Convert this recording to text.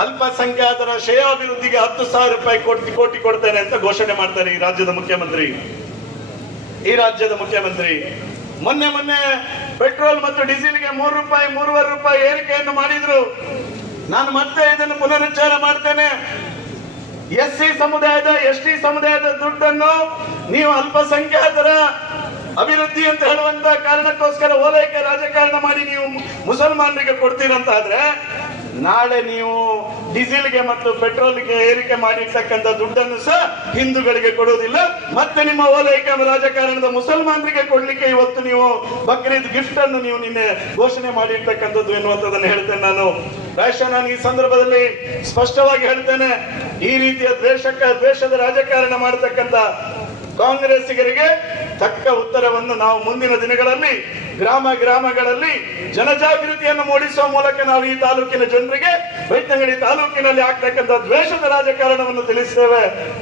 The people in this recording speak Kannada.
ಅಲ್ಪಸಂಖ್ಯಾತರ ಶ್ರೇಯಾಭಿವೃದ್ಧಿಗೆ ಹತ್ತು ಸಾವಿರ ರೂಪಾಯಿ ಕೋಟಿ ಕೋಟಿ ಕೊಡ್ತೇನೆ ಅಂತ ಘೋಷಣೆ ಮಾಡ್ತಾರೆ ಈ ರಾಜ್ಯದ ಮುಖ್ಯಮಂತ್ರಿ. ಈ ರಾಜ್ಯದ ಮುಖ್ಯಮಂತ್ರಿ, ಮೊನ್ನೆ ಮೊನ್ನೆ ಪೆಟ್ರೋಲ್ ಮತ್ತು ಡೀಸೆಲ್ಗೆ ಮೂರು ರೂಪಾಯಿ, ಮೂರುವರೆ ರೂಪಾಯಿ ಏರಿಕೆಯನ್ನು ಮಾಡಿದ್ರು. ನಾನು ಮತ್ತೆ ಇದನ್ನು ಪುನರುಚ್ಚಾರ ಮಾಡ್ತೇನೆ. ಎಸ್ ಸಿ ಸಮುದಾಯದ, ಎಸ್ ಟಿ ಸಮುದಾಯದ ದುಡ್ಡನ್ನು ನೀವು ಅಲ್ಪಸಂಖ್ಯಾತರ ಅಭಿವೃದ್ಧಿ ಅಂತ ಹೇಳುವಂತ ಕಾರಣಕ್ಕೋಸ್ಕರ ಓಲೈಕೆ ರಾಜಕಾರಣ ಮಾಡಿ ನೀವು ಮುಸಲ್ಮಾನರಿಗೆ ಕೊಡ್ತೀರಂತಾದ್ರೆ ನಾಳೆ ನೀವು ಡೀಸೆಲ್ಗೆ ಮತ್ತು ಪೆಟ್ರೋಲ್ಗೆ ಏರಿಕೆ ಮಾಡಿರ್ತಕ್ಕಂಥ ದುಡ್ಡನ್ನು ಸಹ ಹಿಂದೂಗಳಿಗೆ ಕೊಡುವುದಿಲ್ಲ. ಮತ್ತೆ ನಿಮ್ಮ ಓಲೈಕೆ ರಾಜಕಾರಣದ ಮುಸಲ್ಮಾನರಿಗೆ ಕೊಡ್ಲಿಕ್ಕೆ ಇವತ್ತು ನೀವು ಬಕ್ರೀದ್ ಗಿಫ್ಟ್ ಅನ್ನು ನೀವು ನಿನ್ನೆ ಘೋಷಣೆ ಮಾಡಿರ್ತಕ್ಕಂಥದ್ದು ಎನ್ನುವಂಥದ್ದನ್ನು ಹೇಳ್ತೇನೆ ನಾನು. ಬಹುಶಃ ನಾನು ಈ ಸಂದರ್ಭದಲ್ಲಿ ಸ್ಪಷ್ಟವಾಗಿ ಹೇಳ್ತೇನೆ, ಈ ರೀತಿಯ ದ್ವೇಷಕ್ಕ ದ್ವೇಷದ ರಾಜಕಾರಣ ಮಾಡತಕ್ಕಂಥ ಕಾಂಗ್ರೆಸ್ಸಿಗರಿಗೆ ತಕ್ಕ ಉತ್ತರವನ್ನು ನಾವು ಮುಂದಿನ ದಿನಗಳಲ್ಲಿ ಗ್ರಾಮ ಗ್ರಾಮಗಳಲ್ಲಿ ಜನಜಾಗೃತಿಯನ್ನು ಮೂಡಿಸುವ ಮೂಲಕ ನಾವು ಈ ತಾಲೂಕಿನ ಜನರಿಗೆ ಬೈತಂಗಡಿ ತಾಲೂಕಿನಲ್ಲಿ ಆಗ್ತಕ್ಕಂಥ ದ್ವೇಷದ ರಾಜಕಾರಣವನ್ನು ತಿಳಿಸ್ತೇವೆ.